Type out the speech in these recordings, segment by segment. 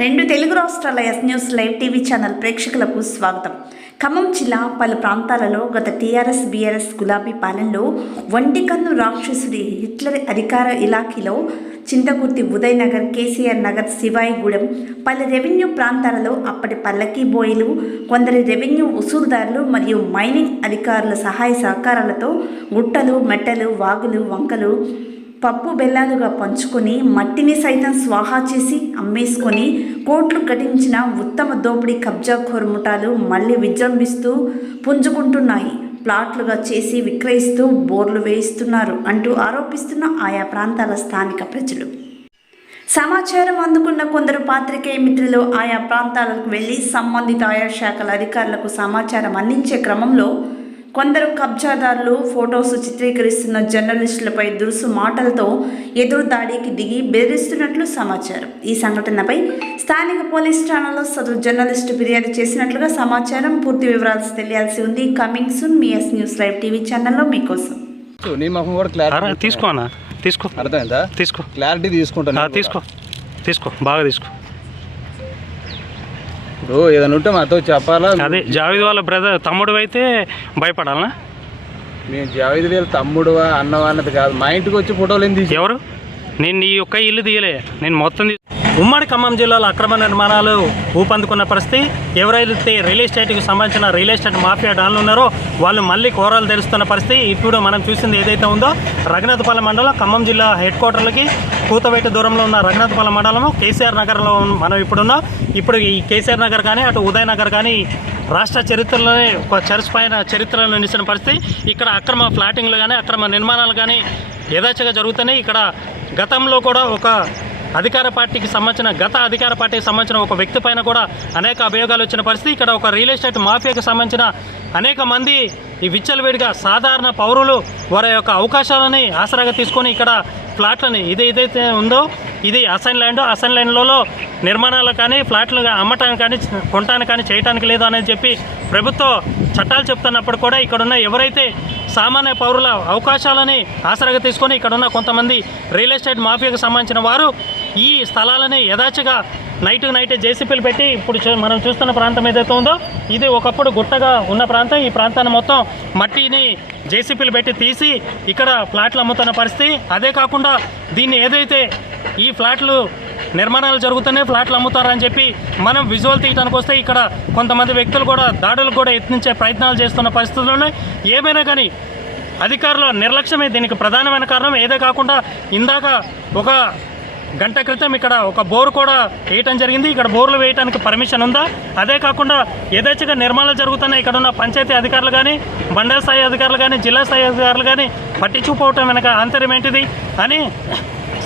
రెండు తెలుగు రాష్ట్రాల yes news live TV channel ప్రేక్షకులకు స్వాగతం. ఖమ్మం జిల్లా పలు ప్రాంతాలలో గత టీఆర్ఎస్ బీఆర్ఎస్ గులాబీ పాలనలో ఒంటికన్ను రాక్షసుడి హిట్లర్ అధికార ఇలాఖీలో చింతకుర్తి ఉదయనగర్, కేసీఆర్ నగర్, శివాయిగూడెం పలు రెవెన్యూ ప్రాంతాలలో అప్పటి పల్లకీ బోయిలు, కొందరి రెవెన్యూ వసూలుదారులు మరియు మైనింగ్ అధికారుల సహాయ సహకారాలతో గుట్టలు, మెట్టలు, వాగులు, వంకలు పప్పు బెల్లాలుగా పంచుకొని మట్టిని సైతం స్వాహా చేసి అమ్మేసుకొని కోట్లు గడించిన ఉత్తమ దోపిడీ కబ్జాఖోరు ముఠాలు మళ్ళీ విజృంభిస్తూ పుంజుకుంటున్నాయి. ప్లాట్లుగా చేసి విక్రయిస్తూ బోర్లు వేయిస్తున్నారు అంటూ ఆరోపిస్తున్న ఆయా ప్రాంతాల స్థానిక ప్రజలు. సమాచారం అందుకున్న కొందరు పాత్రికేయ మిత్రులు ఆయా ప్రాంతాలకు వెళ్ళి సంబంధిత ఆయా శాఖల అధికారులకు సమాచారం అందించే క్రమంలో కొందరు కబ్జాదారులు ఫొటోస్ చిత్రీకరిస్తున్న జర్నలిస్టులపై దురుసు మాటలతో ఎదురు దాడికి దిగి బెదిరిస్తున్నట్లు సమాచారం. ఈ సంఘటనపై స్థానిక పోలీస్ ఠాణాలో సదరు జర్నలిస్టు ఫిర్యాదు చేసినట్లుగా సమాచారం. పూర్తి వివరాలు తెలియాల్సి ఉంది. Coming soon me yes news live TV ఛానల్లో మీకోసం. తీసుకో బాగా తీసుకో. ఇప్పుడు ఏదైనా ఉంటే మాతో చెప్పాలా. అదే జావేద్ వాళ్ళ బ్రదర్ తమ్ముడు అయితే భయపడాలనా? మేము జావేద్ వీళ్ళ తమ్ముడువా అన్నవా అన్నది కాదు, మా ఇంటికి వచ్చి ఫోటోలు ఏం తీసి. ఎవరు? నేను ఈ ఒక్క ఇల్లు తీయలే, నేను మొత్తం ఉమ్మడి ఖమ్మం జిల్లాలో అక్రమ నిర్మాణాలు ఊపందుకున్న పరిస్థితి. ఎవరైతే రియల్ ఎస్టేట్కి సంబంధించిన రియల్ ఎస్టేట్ మాఫియా డాన్లు ఉన్నారో వాళ్ళు మళ్ళీ కోరాలు తెలుస్తున్న పరిస్థితి. ఇప్పుడు మనం చూసింది ఏదైతే ఉందో రఘునాథపాలెం మండలం ఖమ్మం జిల్లా హెడ్ క్వార్టర్లకి కూతవేట దూరంలో ఉన్న రఘునాథపాలెం మండలము కేసీఆర్ నగర్లో మనం ఇప్పుడు ఈ కేసీఆర్ నగర్ కానీ అటు ఉదయనగర్ కానీ రాష్ట్ర చరిత్రలోనే ఒక చరిత్రపైన చరిత్రలో నిలిచిన పరిస్థితి. ఇక్కడ అక్రమ ఫ్లాటింగ్లు కానీ అక్రమ నిర్మాణాలు కానీ యథాచగా జరుగుతున్నాయి. ఇక్కడ గతంలో కూడా ఒక అధికార పార్టీకి సంబంధించిన ఒక వ్యక్తి పైన కూడా అనేక అభియోగాలు వచ్చిన పరిస్థితి. ఇక్కడ ఒక రియల్ ఎస్టేట్ మాఫియాకి సంబంధించిన అనేక మంది ఈ విచ్చలవిడిగా సాధారణ పౌరులు వారి యొక్క అవకాశాలని ఆసరాగా తీసుకొని ఇక్కడ ఫ్లాట్లని ఏదైతే ఉందో ఇది అసైన్ ల్యాండ్లలో నిర్మాణాలు కానీ ఫ్లాట్లు అమ్మటానికి కానీ కొనటానికి కానీ చేయడానికి లేదు అనేది చెప్పి ప్రభుత్వ చట్టాలు చెప్తున్నప్పుడు కూడా ఇక్కడున్న ఎవరైతే సామాన్య పౌరుల అవకాశాలని ఆసరాగా తీసుకొని ఇక్కడున్న కొంతమంది రియల్ ఎస్టేట్ మాఫియాకు సంబంధించిన వారు ఈ స్థలాలని యథాచగా నైటే జేసీపీలు పెట్టి ఇప్పుడు మనం చూస్తున్న ప్రాంతం ఏదైతే ఉందో ఇది ఒకప్పుడు గుట్టగా ఉన్న ప్రాంతం. ఈ ప్రాంతాన్ని మొత్తం మట్టిని జేసీపీలు పెట్టి తీసి ఇక్కడ ఫ్లాట్లు అమ్ముతున్న పరిస్థితి. అదే కాకుండా దీన్ని ఏదైతే ఈ ఫ్లాట్లు నిర్మాణాలు జరుగుతున్నాయి, ఫ్లాట్లు అమ్ముతారని చెప్పి మనం విజువల్ తీయడానికి వస్తే ఇక్కడ కొంతమంది వ్యక్తులు కూడా దాడులకు కూడా యత్నించే ప్రయత్నాలు చేస్తున్న పరిస్థితులు ఉన్నాయి. ఏమైనా కానీ అధికారుల నిర్లక్ష్యమే దీనికి ప్రధానమైన కారణం. ఏదే కాకుండా ఇందాక ఒక గంట క్రితం ఇక్కడ ఒక బోరు కూడా వేయటం జరిగింది. ఇక్కడ బోర్లు వేయడానికి పర్మిషన్ ఉందా? అదే కాకుండా యథేచ్ఛగా నిర్మాణాలు జరుగుతున్నాయి. ఇక్కడ ఉన్న పంచాయతీ అధికారులు కానీ, మండల స్థాయి అధికారులు కానీ, జిల్లా స్థాయి అధికారులు కానీ పట్టించుకోవటం వెనక ఆంతర్యం ఏంటిది అని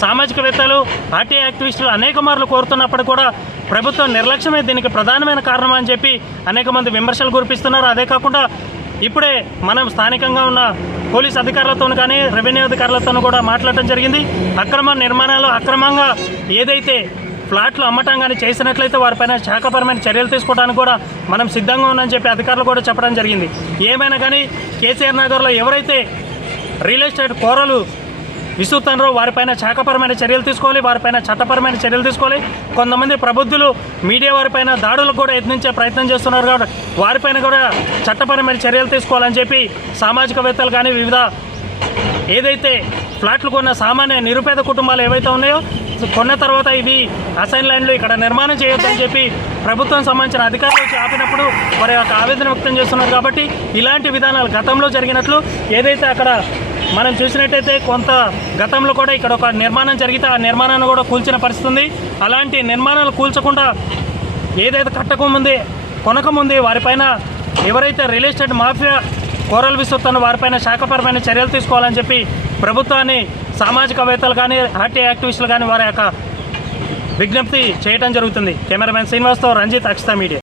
సామాజికవేత్తలు, ఆర్టీఐ యాక్టివిస్టులు అనేక మార్లు కోరుతున్నప్పుడు కూడా ప్రభుత్వం నిర్లక్ష్యమే దీనికి ప్రధానమైన కారణం అని చెప్పి అనేక మంది విమర్శలు కురిపిస్తున్నారు. అదే కాకుండా ఇప్పుడే మనం స్థానికంగా ఉన్న పోలీస్ అధికారులతో కానీ రెవెన్యూ అధికారులతో కూడా మాట్లాడటం జరిగింది. అక్రమ నిర్మాణాలు అక్రమంగా ఏదైతే ఫ్లాట్లు అమ్మటం కానీ చేసినట్లయితే వారిపైన శాఖపరమైన చర్యలు తీసుకోవడానికి కూడా మనం సిద్ధంగా ఉన్నామని చెప్పి అధికారులు కూడా చెప్పడం జరిగింది. ఏమైనా కానీ కేసీఆర్ నగర్లో ఎవరైతే రియల్ ఎస్టేట్ కోరలు విసురుతున్నారో వారిపైన శాఖపరమైన చర్యలు తీసుకోవాలి, వారిపైన చట్టపరమైన చర్యలు తీసుకోవాలి. కొంతమంది ప్రబుద్ధులు మీడియా వారిపైన దాడులకు కూడా యత్నించే ప్రయత్నం చేస్తున్నారు కాబట్టి వారిపైన కూడా చట్టపరమైన చర్యలు తీసుకోవాలని చెప్పి సామాజికవేత్తలు కానీ వివిధ ఏదైతే ఫ్లాట్లు కొన్న సామాన్య నిరుపేద కుటుంబాలు ఏవైతే ఉన్నాయో కొన్న తర్వాత ఇవి అసైన్ ల్యాండ్లు ఇక్కడ నిర్మాణం చేయొద్దని చెప్పి ప్రభుత్వం సంబంధించిన అధికారులు వచ్చి ఆపినప్పుడు వారి యొక్క ఆవేదన వ్యక్తం చేస్తున్నారు. కాబట్టి ఇలాంటి విధానాలు గతంలో జరిగినట్లు ఏదైతే అక్కడ మనం చూసినట్టయితే కొంత గతంలో కూడా ఇక్కడ ఒక నిర్మాణం జరిగితే ఆ నిర్మాణాన్ని కూడా కూల్చిన పరిస్థితి ఉంది. అలాంటి నిర్మాణాలు కూల్చకుండా ఏదైతే కట్టకముందే కొనకముందే వారిపైన ఎవరైతే రియల్ ఎస్టేట్ మాఫియా కోరలు విసురుతున్న వారిపైన శాఖపరమైన చర్యలు తీసుకోవాలని చెప్పి ప్రభుత్వాన్ని సామాజికవేత్తలు కానీ ఆర్టీఐ యాక్టివిస్టులు కానీ వారి యొక్క విజ్ఞప్తి చేయడం జరుగుతుంది. కెమెరామెన్ శ్రీనివాస్తో రంజిత్, అక్షిత మీడియా.